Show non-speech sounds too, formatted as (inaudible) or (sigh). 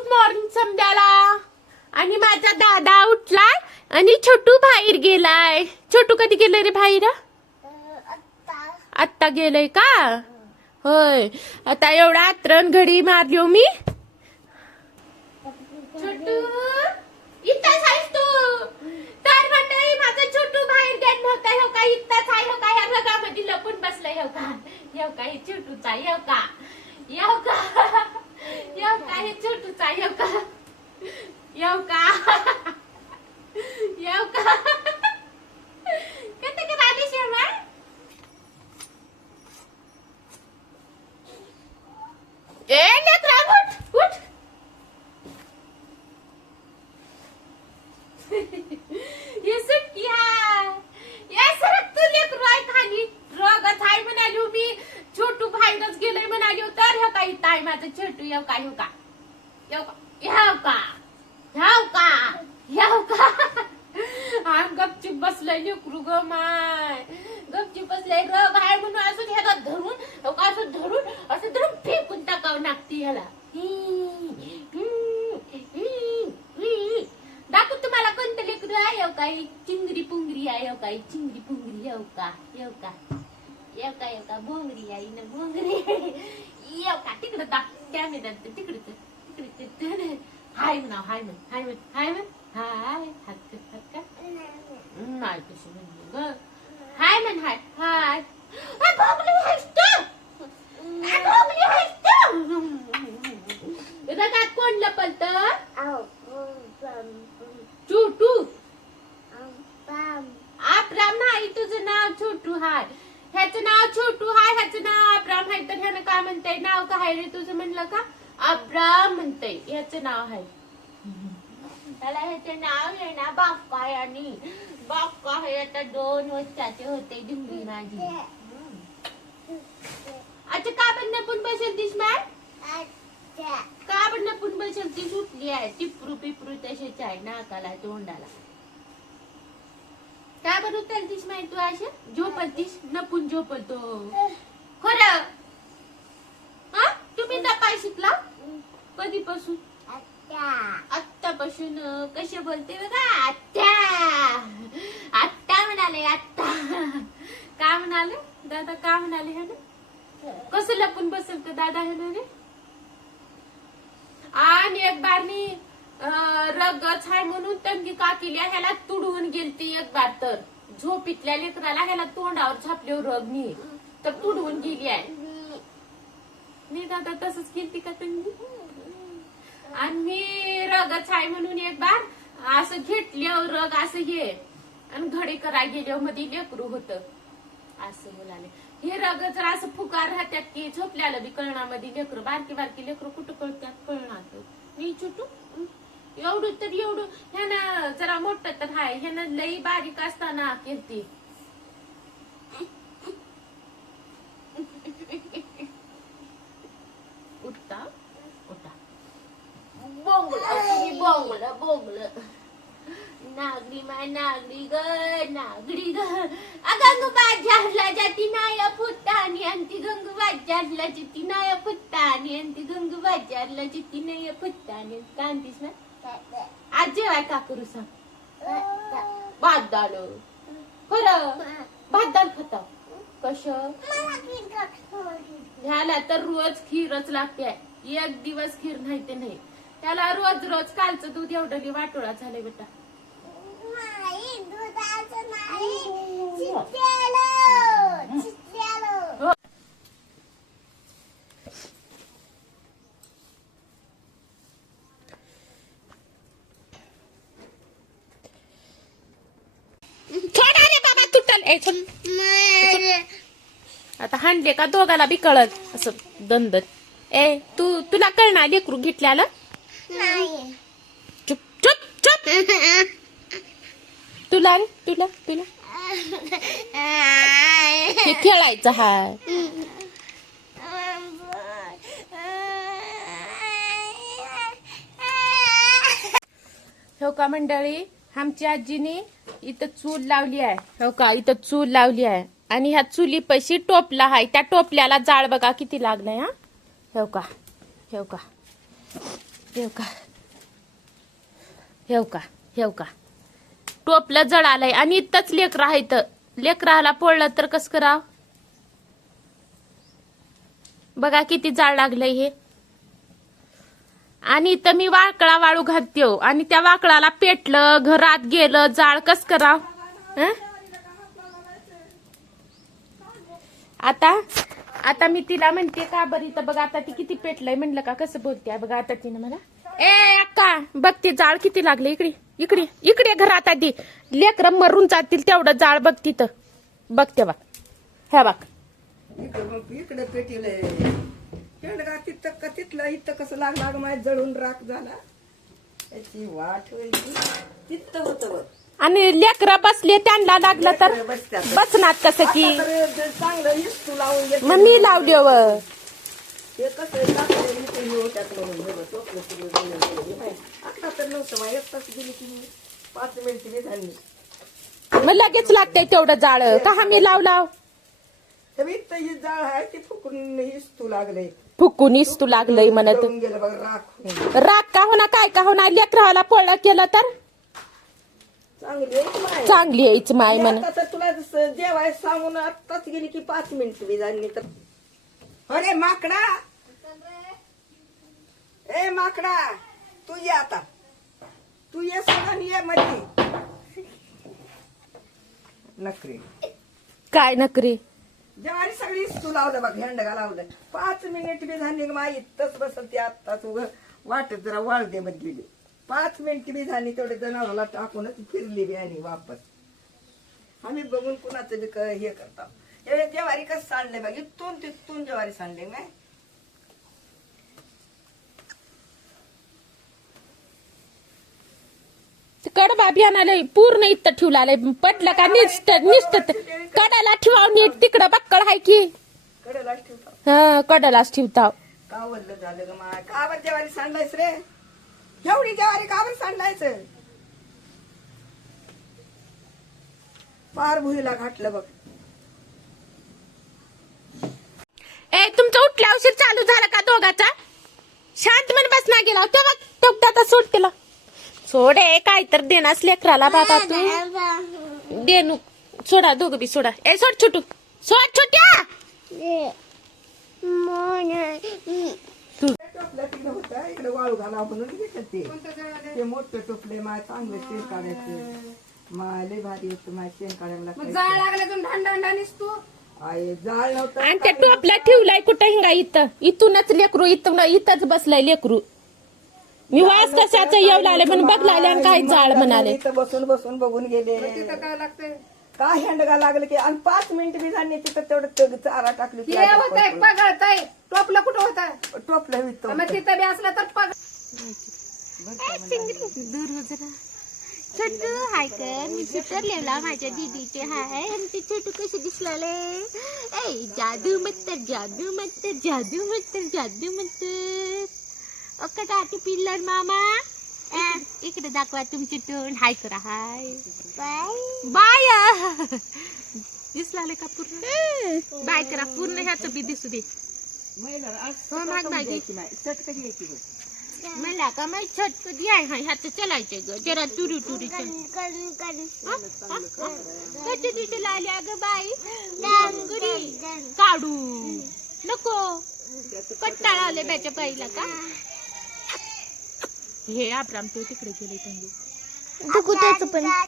Good morning समजाला. आणि माझा दादा उठलाय आणि छोटू बाहेर गेलाय. छोटू कधी गेलं रे बाहेर? आत्ता गेलय का? होय. आता एवढा आतरण घडी मारलो हो मी. छोटू इथंच आहेस तू. तर मंडळी माझा छोटू बाहेर गेला नव्हता हो का इथंच आहे हो का? ह्या रगामध्ये लपून बसलाय हो का? हो का हे छोटूचा हो का? येऊ का? येऊ का? हे छोटूचा येऊ का? येऊ का? येऊ का? कसं का राजेश ए लेकरा उठ उठ. ये सुटकी किया ये सरक तू लेकरू आहे खाली रोगच आहे म्हणाली मी. छोटू बाहेरच गेलंय म्हणाली तर ह्या का ताई माझं छोटू येऊ का येऊ का? येऊ का? येऊ का? येऊ का? येऊ का? आम गपचूप बसलंय लेकरू ग माय. गपचूप बसलंय ग बाहेर म्हणून असं ह्याला धरून हो का असं धरून असं धरून फेकून टाकावं लागते ह्याला. दाखव तुम्हाला कोणतं लेकरू आहे काही काय चिंगरी पुंगरी आहे काही काय चिंगरी पुंगरी येऊ का? येऊ का? येऊ का येऊ का भोंगरी आहे. ना भोंगरी येऊ का तिकडं दाख कॅमेरा तिकडे तिकडे हाय म्हणा हाय म्हण हाय म्हण हाय म्हण. हाय हात कर हात कर नाही. कशी म्हणली ग हाय म्हण हाय हाय. भोंगली आहेस तू आ, भोंगली आहेस तू रगात कोण लपलत छोटू आपराम नाही तुझं नाव छोटू हाय ह्याचं नाव छोटू हाय ह्याचं नाव अब्राम हाय तर ह्यानं काय म्हणतंय नाव काय रे तुझं म्हणलं का? अब्राम म्हणते ह्याचं नाव आहे. त्याला ह्याचे नाव आहे ना बाप्पा आहे आणि. बाप्पा आहे आता दोन वर्षाचे होते दिंडी माझी. अच्छा का पण नपून बसेल तीस मॅम? का पण नपून बसेल ती सुटली आहे टिपरू पिपरू तशीच आहे नाकाला तोंडाला. काय बरं उतरतीस माहिती तू अशा? झोपलतीस? नपून झोपलतो. खरं कधीपासून? आत्तापासून कसे बोलते बघा? आत्या. आत्ता म्हणाले आत्ता. का म्हणाले? दादा का म्हणाले हे ना कसं लपून बसेल तर दादा हे ना रे? आणि एक बार मी अं, रगच आहे म्हणून तंगी का केली ह्याला तुडवून गेलती एक बार तर. झोपीतल्या लेकराला ह्याला तोंडावर छापल्यावर रग मी तर तुडवून गेली आहे. मी दादा तसंच केलती का तंगी? आणि मी रगच आहे म्हणून एक बार असं घेतल्यावर रग असं हे आणि घडी करा गेल्यावर मध्ये लेकरू होत. असं बोलाले. हे रग जर असं फुकार राहत्यात की झोपल्याला बी कळणामध्ये लेकरू बारकी बारकी लेकरू कुठं कळत्यात? कळणार मी छोटू एवढं तर एवढं. ह्यानं जरा मोठं तर हाय. ह्यानं लई बारीक असताना केलती. नागरी माय नागरी ग नागरी ग गंगूबा झाडला जाती नाया फुट्टानी आणि ती गंगूबा झाडला जाती नाया फुट्टानी आणि ती गंगूबा झाडला जाती नाया फुट्टानी कांतीस ना आज जेवाय का करू सांग? भात दाल खरं? भात दाल खाता. कश? झाला तर रोज खीरच लागते एक दिवस खीर नाही ते नाही. त्याला रोज रोज कालचं दूध एवढं वाटोळा झालंय बेटा थोडा रे बाबा तुटल ए थोड आता हांडले का दोघाला बी कळत असं दंदन ए तू तुला कळणार लेकरू घेतल्याला? चुप चुप चुप. तुला रे तुला तुला. हे (laughs) खेळायचं हाय. हो का मंडळी? आमच्या आजीने इथं चूल लावली आहे. हो का? इथं चूल लावली आहे. आणि ह्या चुली पैशी टोपला आहे. त्या टोपल्याला जाळ बघा किती लागलाय हा? हो का? हो का? येऊ का? येऊ का? येऊ का? टोपलं जड आलंय आणि इथंच लेकरं आहेत. लेकराला पोळलं तर कस कराव? बघा किती जाळ लागलंय हे. आणि इथं मी वाकळा वाळू घालते हो. आणि त्या वाकळाला पेटलं घरात गेलं जाळ कस कराव? आता आता मी तिला म्हणते का बरं इथं बघा आता ती किती पेटलंय? म्हणलं का कसं बोलते बघा आता तिनं मला. ए अक्का बघ ते जाळ किती लागले इकडे. इकडे. इकडे घरात आधी लेकरं मरून जातील तेवढं जाळ बघ तिथं. बघ ते बघ. ह्या बघ. इकडं का तिथं का तिथलं? इथं कसं लाग लाग माय जळून राख झाला. त्याची वाट होईल तिथं होतं बघ. आणि लेकरं बसले त्यांना लागलं तर. बसणार कसं की? चांगलं इस्तू लावून घेतलं. मग मी लावली व कसं आहे, टाकलं इथं हे होत्यात म्हणून. हे बघ, सगळं गेलं. आता तर नव्हतं एक तास गेली की मी पाच मिनिटं मग लगेच लागतंय तेवढं जाळ. का मी लाव लाव. तर ही जाळ आहे ती फुकून लागले लागलंय म्हणत. गेलं बघ. राग का होणार काय का होणार लेकराला पोळलं केलं तर? चांगली आहे की माय? चांगली यायच माय म्हण. आता तर तुला जसं जेवाय सांगून आत्ताच गेली की पाच मिनिट बी झाली तर. अरे माकडा! ए माकडा तू ये आता. तू ये सगळं ये मध्ये नकरी काय नकरी जेवारी सगळी तू लावलं बघ हेंडगा लावलं पाच मिनिट बी झाली की माई. इथंच बसल ती आत्ताच उग वाटत जरा वाळदे मध्ये गेली. पाच मिनिट बी झाली तेवढे जनावराला टाकूनच फिरली बी आणि वापस. आम्ही बघून कुणाचं बी क- हे करतो. जेवारी कसं सांडले बघ? इथून तिथून जेवारी सांडले नाही कडबा बियाणाला पूर्ण इथं ठेवला पटलं का निष्ठ निष्ठ कडाला ठेवा नीट. तिकडं बक्कळ हाय की. कडेलाच ठेवतो. हा कडालाच ठेवता. का वल्ल झालं ग माय. का बरं जेवारी सांडायच रे. एवढी जेवारी का बरं सांडायचं पार भुईला घातलं बघ. ए तुमचा उठल्या उशीर चालू झाला का दोघाचा? शांत मन बस ना गेला. तेव्हा तेवढा सोड केला सोडे काय तर देणार लेकराला बाबा तू. देनू सोडा दोघं बी सोडा. ए सोड छोटू. सोड छोट्या. टोपलं तिकडे होतं इकडे वाळू घाला म्हणून घेतात ते? ते मोठे टोपले माय चांगले शेण काढायचे. माय लय भारी होतं माय शेण काढायला जाळ लागायचं. लागले तुम्ही भांडण तू आय जाळ नव्हतं. आणि त्या टोपला ठेवलाय कुठं हिंगा इथं? इथूनच लेकरू इथून इथंच बसलाय लेकरू. मी वास कशाचं येऊ लागले पण बघ लागले आणि काय जाळ म्हणाले. इथं बसून बसून बघून गेले. तिथं काय लागतंय? काय हेंडगा लागलं की आणि पाच मिनिट बी झाली तिथं तेवढं तग चारा टाकली की हे होतंय पगळतय टोपलं कुठं होत टोपलं विकतो मग तिथं बी असलं तर पग छोटू हाय कर मी स्वेटर लिवला माझ्या दीदीचे हाय. आणि ते छोटू कसे दिसलाले ए जादू मत्तर जादू मत्तर जादू मत्तर जादू मत्तर ओके पिल्लर मामा इकडे दाखवा तुमची टोन हाय करा हाय बाय बाय दिसलाले का पूर्ण बाय करा पूर्ण ह्याचं बी दिसू दे हो, माग मागे. मला का माहित छट कधी आहे हा ह्याचं चलायचं ग जरा अगं बाई काढू नको कट्टाळा आले त्याच्या पाहिला का हे आब्राम तो तिकडे गेले त्यांनी. पण?